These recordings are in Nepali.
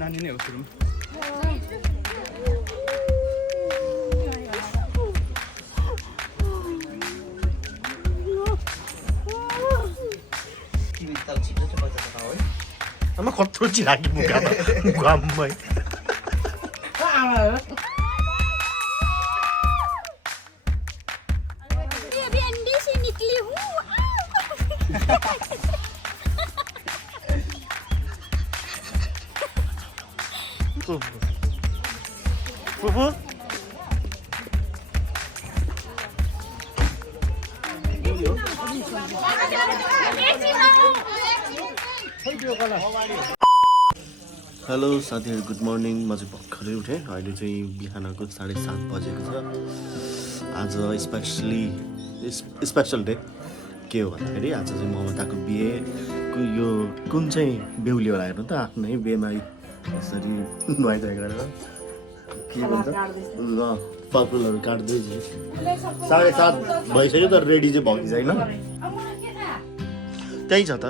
नानी नै हो सुरुमा आमा कत्रो चिराकी मुखामा मुखामै फुफू हेलो साथीहरू गुड मर्निङ म चाहिँ भर्खरै उठेँ अहिले चाहिँ बिहानको 7:30 बजेको छ आज स्पेसल डे के हो भन्दाखेरि आज चाहिँ ममताको बिहे यो कुन चाहिँ बेहुली होला हेर्नु त आफ्नै बिहेमा यसरी नुहाइधुवाइ गरेर के भन्छ फलफुलहरू काट्दैछु 7:30 भइसक्यो तर रेडी चाहिँ भएको छैन त्यही छ त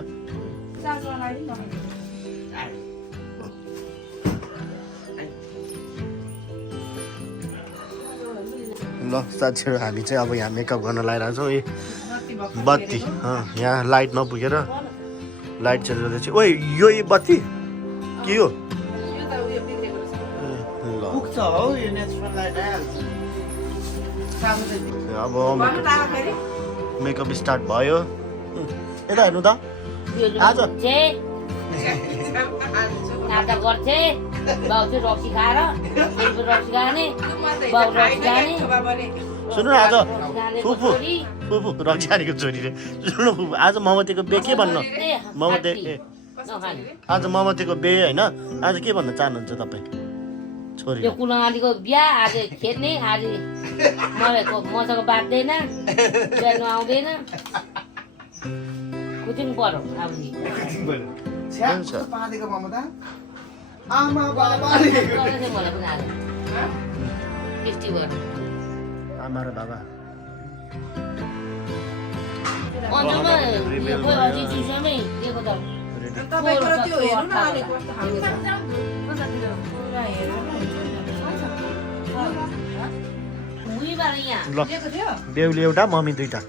ल साथीहरू हामी चाहिँ अब यहाँ मेकअप गर्न लगाइरहेछौँ ए बत्ती यहाँ लाइट नपुगेर लाइट चेन्ज गर्दैछ ओइ यो बत्ती के हो अब मेकअप स्टार्ट भयो यता हेर्नु त आज सुन्नु न आज फुफू रक्सानीको छोरीले सुन्नु फुफू आज ममतीको बे के भन्नु ममती आज ममतीको बे होइन आज के भन्न चाहनुहुन्छ तपाईँ छोरी यो कुलङालीको बिहा आज खेल्ने आज मलाई मसँग बाँच्दैन बिहान आउँदैन कुदिनु पर्यो अब आमा र बाबा ल बेहुली एउटा मम्मी दुईटा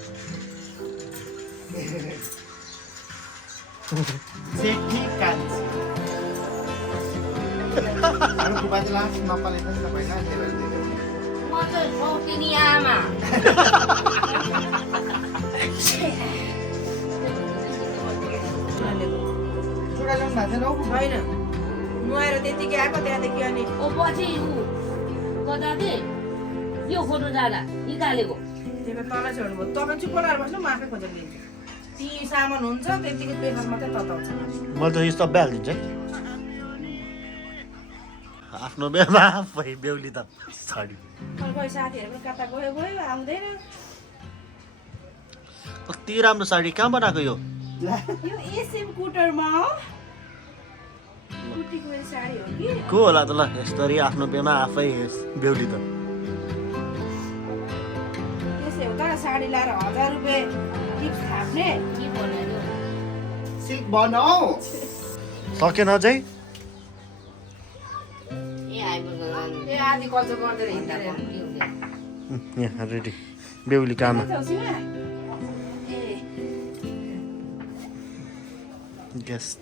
नुहाएर त्यतिकै आएको त्यहाँदेखि अनि पछि यो फोटो जाँदा निकालेको त्यो तल छोड्नु भयो तपाईँ चाहिँ बोलाएर बस्नु म आफै खोजेर लिन्छु ती सामान हुन्छ त्यतिकै पेपर मात्रै तताउँछ मैले त यो सबै हालिदिन्छ आफ्नो बेमा आफै बेहुली त छाडी कोही साथीहरू पनि कता गयो गयो आउँदैन कति राम्रो साडी कहाँ बनाएको यो एसएम कुटरमा कुटीको साडी हो कि को होला त ल यसरी आफ्नो बेमा आफै बेहुली त त्यसै हो त साडी लाएर 1000 रुपैयाँ टिप्स थाप्ने के बनायो सिल्क बनाऊ सकेन चाहिँ ए आदि कल्चर गर्दै हिँड्दा यहाँ रेडी बेहुली काममा गेस्ट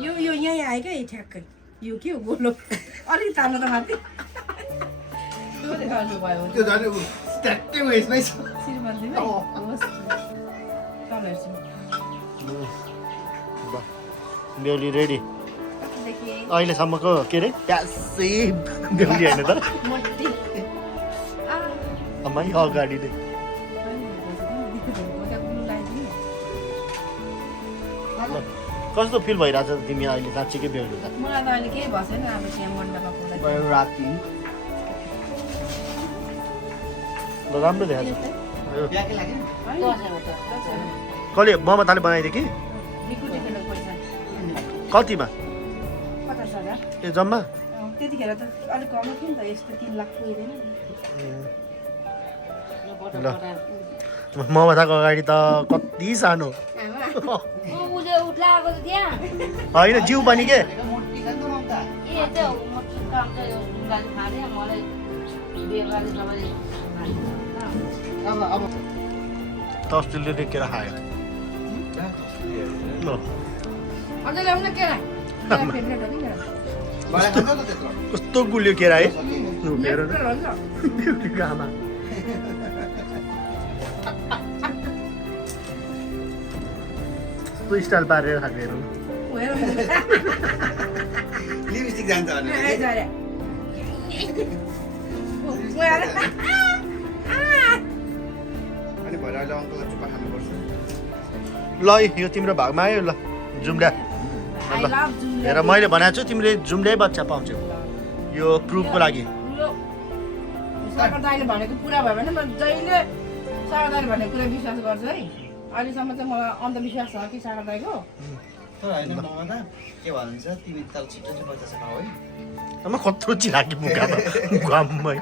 यो यहीँ आयो क्या ठ्याक्कै यो के हो गोलो अलिक तान्नु त माथि त्यो झन् ट्याक्कै उयसमै छ श्रीमतीमै होस् तल हेर्छु बेहुली रेडी अहिलेसम्मको के अरे प्यासै बेहुली होइन त अम्मै अगाडि नै कस्तो फिल भइरहेछ तिमी अहिले साँच्चीकै बेहुली त मलाई त अहिले केही भएन अब त्यहाँ मण्डपमा पुग्दा राति राम्रो देखाएको छ ब्याकै लाग्यो कसले ममताले बनाइदियो कि बिकुटी खेल्नु पैसा कतिमा 50,000 ए जम्मा त्यतिखेर त अलिक कमै थियो नि त यस्तो 3 लाख पुगेन ल ममताको अगाडि त कति सानो उसले उठ्लाएको त त्यहाँ होइन जिउ पनि के मोटी छ नि त ममता ए त्यो म काम चाहिँ यो गाली खाने मलाई बेगाली सबैले अब तस्टिलले देखेर खायो ल अझै ल्याउन केरा फेभरेट हो नि मेरो बडा खान्छ त त्यत्रो कस्तो गुलियो केरा है हेर न हो नि त आमा कस्तो स्टाइल पारेर खाएको हेर न हेर लिपस्टिक जान्छ भने अनि भरे अहिले अङ्कललाई चुपा खानुपर्छ ल यो तिम्रो भागमा आयो ल जुम्ला हेर मैले भनेको छु तिमीले जुम्लै बच्चा पाउँछौ यो प्रुफको लागि सागर दाइले भनेको पुरा भयो भने म जहिले सागर दाइले भनेको कुरा विश्वास गर्छु है अहिलेसम्म चाहिँ मलाई अन्धविश्वास छ कि सागर दाइको तर होइन ममता के भन्छ तिमी त छिटो छिटो बच्चा छ है आमा कत्रो चिराकी मुखा त घाममै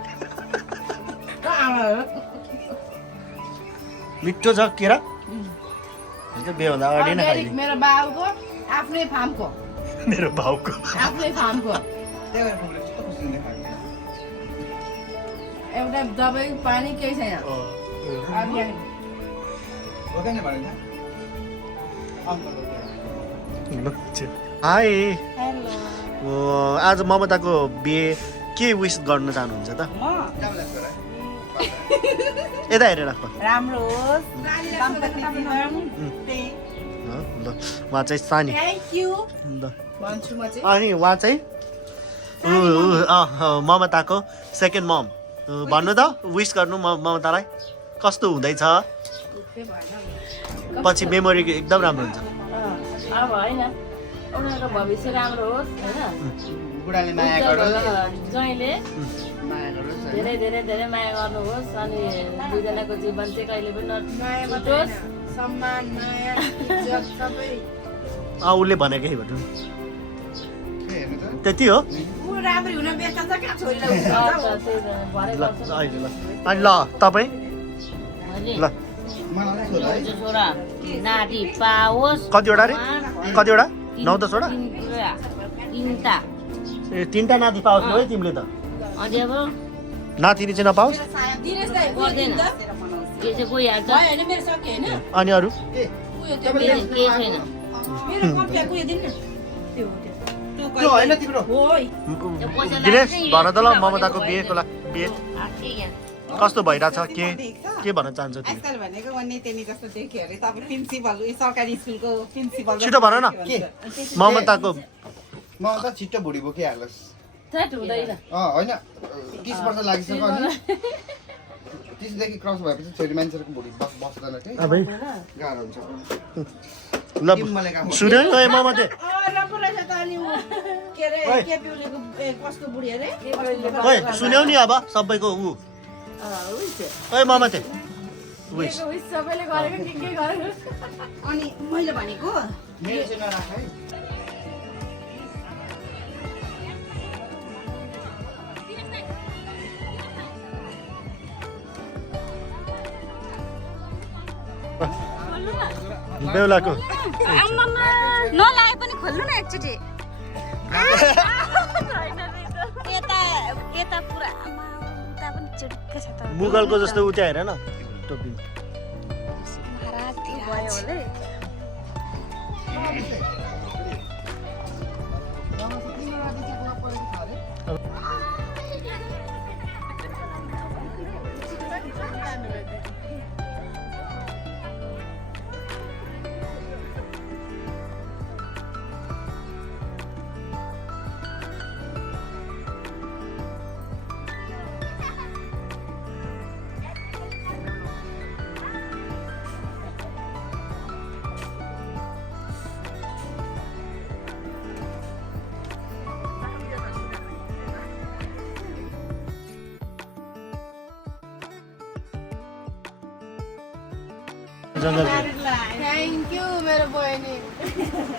मिठो छ केरा बेभन्दा अगाडि नै खाइदिए मेरो बाबुको आफ्नै फार्मको मेरो भाउको आफ्नै फार्मको त्यही भएर पुग्ने कस्तो खुसी हुने खाएको एउटा दबाई पानी केही छैन अर्ग्यानिक दोकाने भनेको अङ्कलको हाई हेलो आज ममताको बिहे के विस गर्न चाहनुहुन्छ त जामलाई छोरा यता हेरेर राख राम्रो होस् ल उहाँ चाहिँ सानी थ्याङ्क यू ल भन्छु म चाहिँ अनि उहाँ चाहिँ ममताको सेकेन्ड मम भन्नु त विस गर्नु ममतालाई कस्तो हुँदैछ पछि मेमोरी एकदम राम्रो हुन्छ अब होइन उनीहरूको भविष्य राम्रो होस् होइन बुढाले माया गरोस् ज्वाइँले माया गरोस् होइन धेरै धेरै धेरै माया गर्नुहोस् अनि दुईजनाको जीवन चाहिँ कहिले पनि माया मात्रै नछुटोस् होइन, सम्मान माया इज्जत सबै उसले भनेकै भन्नु के हेर्नु त त्यति हो ऊ राम्री हुन व्यस्त छ कहाँ छोरीलाई हुन्छ भरे ल गर्छ अहिले ल अनि ल तपाईँ मैले ल मलाई छोरा है एउटा छोरा नाति पाओस् कतिवटा रे कतिवटा 9-10वटा तिनवटा ए 3टा नाति पाओस् है तिमीले त अनि अब नातिनी चाहिँ नपाओस् दिनेश दाइ गर्दैन यो चाहिँ गइहाल्छ भयो होइन मेरो सक्यो होइन अनि अरू उयो त्यो मेरो केही छैन मेरो कम्प्याक उयो दिनु न त्यो त्यो होइन तिम्रो हो है दिनेश भन त ल ममताको बिहेको बिहे कस्तो भइरहेछ के भन्न चाहन्छ तिमी आजकल भनेको वन्ने तेनी जस्तो देख्यो अरे तपाईँ प्रिन्सिपल सरकारी स्कुलको प्रिन्सिपल छिटो भन न के ममताको म त छिट्टो भुडी बोकिहालोस् थेट हुँदैन होइन 30 वर्ष लागिसक्यो अनि 30 देखि क्रस भएपछि छोरी मान्छेहरूको भुडी बस्दैन के अबे गाह्रो हुन्छ ल सुन्यो है ममते राम्रो रहेछ त अनि ऊ के अरे ओइ। के पिउलेको कसको बुढी अरे ओइ सुन्यौ नि अब सबैको ऊ ओइ ममते विस सबैले गरेको के गरेको अनि मैले भनेको मेरो चाहिँ नराख है बेहुलाको नलागे पनि खोल्नु न एकचोटि यता यता पुरा आमा, उता पनि चिड्क छ त मुगलको जस्तो उ चाहिँ हेर न टोपी महाराजतिर भयो होला जङ्गलको थ्याङ्क यू मेरो बहिनी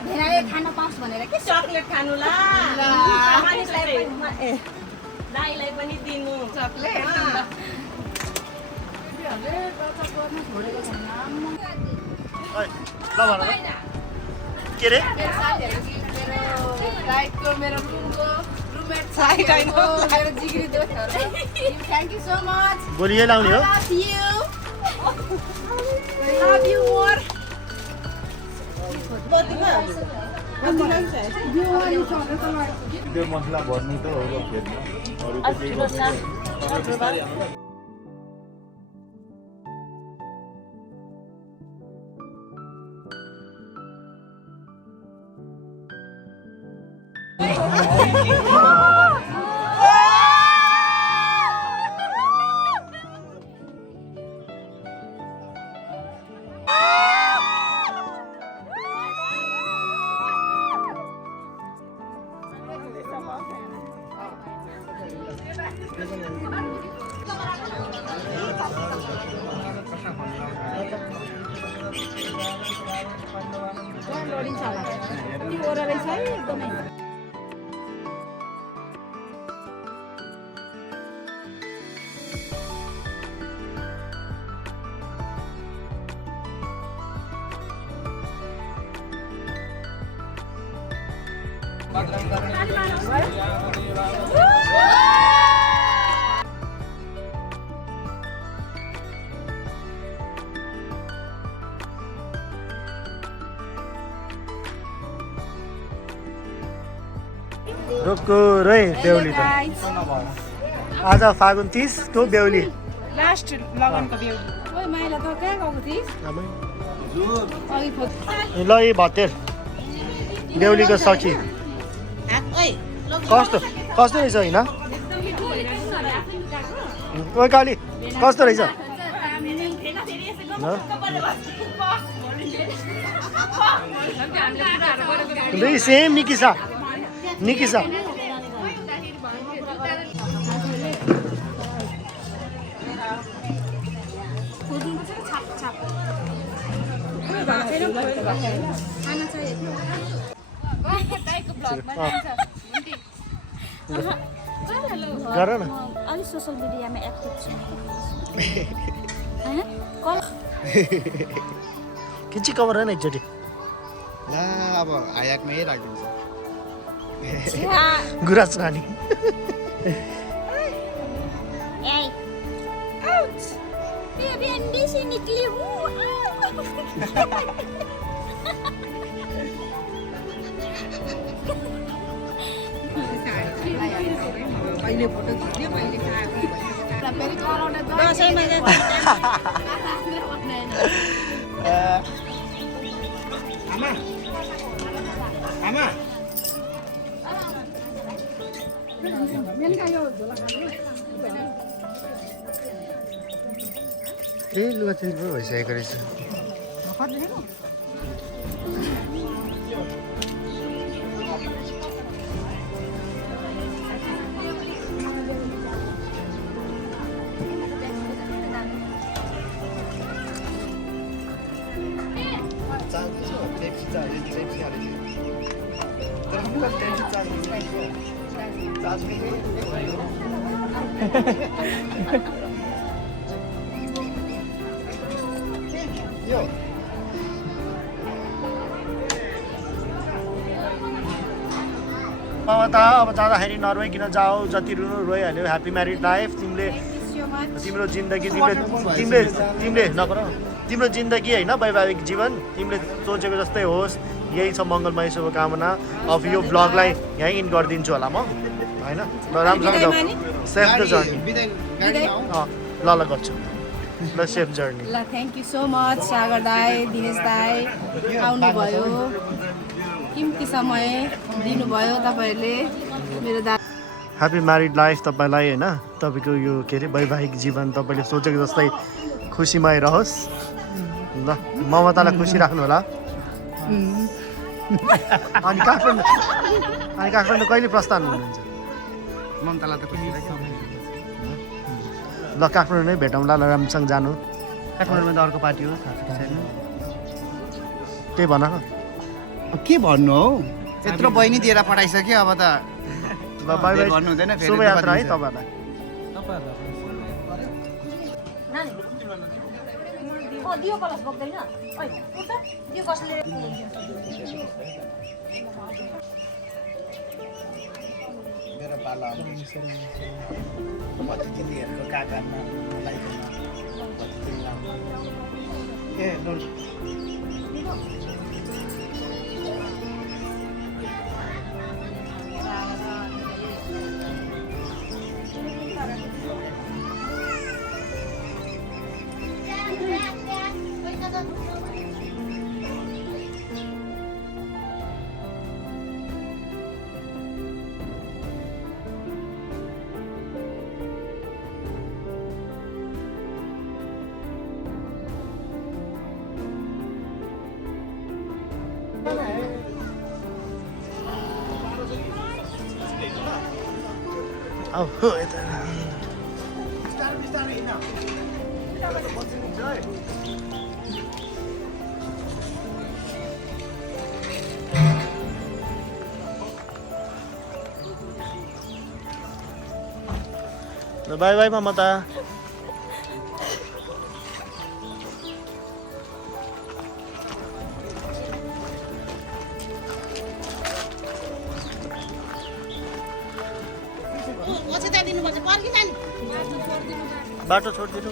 भेडाले खान पाओस् भनेर के चक्लेट खानु ला ल। मानिसलाई पनि- ए, दाइलाई पनि दिनु चक्लेट ओइ, ल भन त। के रे मेरो साथीहरू कि मेरो राइटको मेरो रुमको रुममेट साइड होइन। मेरो जिग्री दोस्तहरू थ्याङ्क यू सो मच भोलि यही लाउने हो love you love you more त्यो मसला भर्नु त हो फेर्नु अरू त केही गर्दैन। रोक्को रे बेहुली त आज फागुन 30 को बेहुली लास्ट लगनको बेहुली ओइ माइला त कहाँ गएको थिइस् अघि फोट ल यी भतेर बेहुलीको सखी कस्तो कस्तो रहेछ होइन ओइ काली कस्तो रहेछ दुई सेम निकिसा निकिसा गर न अलिक सोसियल मिडियामा एक्टिभ छु खिची कभर होइन एकचोटि ला अब हायाकमै राखिदिन्छ गुराज रानी बेबी अंडे से निकली हूँ अहिले फोटो खिच्यो मैले फेरि कराउने दसैँमा आमा ए लुगा चेन्ज पो भइसकेको रहेछ अब जाँदाखेरि नर्वे किन जाऊ जति रुनु रोइहाल्यो ह्याप्पी म्यारिड लाइफ तिमीले तिम्रो जिन्दगी तिमीले नगर तिम्रो जिन्दगी होइन वैवाहिक जीवन तिमीले सोचेको जस्तै होस् यही छ मङ्गलमय शुभकामना अब यो भ्लगलाई यहीँ इन गरिदिन्छु होला म होइन ल राम्रोसँग जाऊ सेफ द जर्नी ल ल गर्छु ल सेफ जर्नी ल थ्याङ्क यू सो मच सागर दाई दिनेश दाई आउनुभयो किम्ती समय दिनुभयो तपाईँहरूले मेरो दा ह्याप्पी म्यारिड लाइफ तपाईँलाई होइन तपाईँको यो के अरे वैवाहिक जीवन तपाईँले सोचेको जस्तै खुसीमय रहोस् ल ममतालाई खुसी राख्नु होला अनि काठमाडौँ कहिले प्रस्थान हुनुहुन्छ ममतालाई त खुसी राख्यो ल काठमाडौँ नै भेटौँला ल राम्रोसँग जानु काठमाडौँमा त अर्को पार्टी हो थाहा छ कि छैन त्यही भन न अब के भन्नु हौ यत्रो बहिनी दिएर पठाइसक्यो अब त ल बाई बाई भन्नु हुँदैन फेरि शुभयात्रा है तपाईँहरूलाई दियो कलश बोक्दैन ओइ उठ दियो कसले मेरो पाला अतिथिहरूको काकामा ए अब यता ल बाई बाई ममता बाटो छोडिदिनु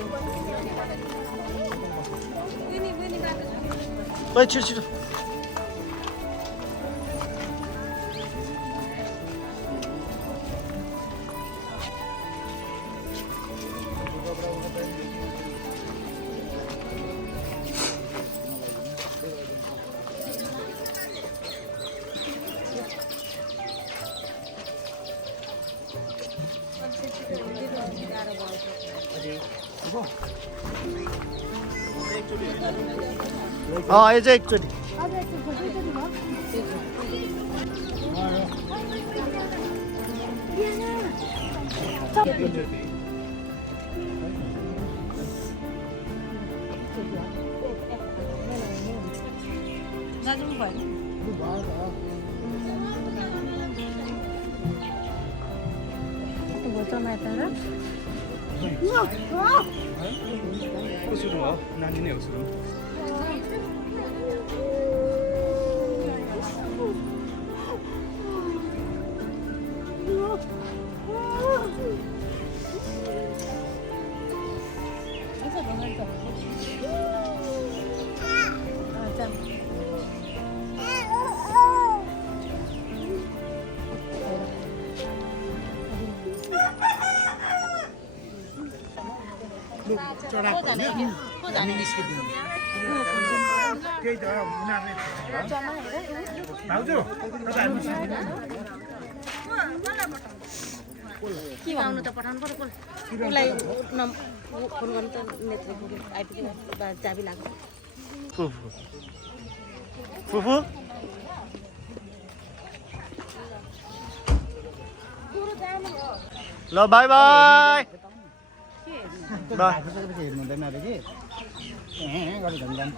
ओइ छिटो छिटो यो चाहिँ एकचोटि सुरु हो नानी नै हो सुरु के आउनु त पठाउनु पर्यो उसलाई फोन गर्नु त नेत्री आइपुग्यो चाबी लाग्छ फुफू ल बाई बाई हेर्नु हुँदैन अरे कि गरी जान्छ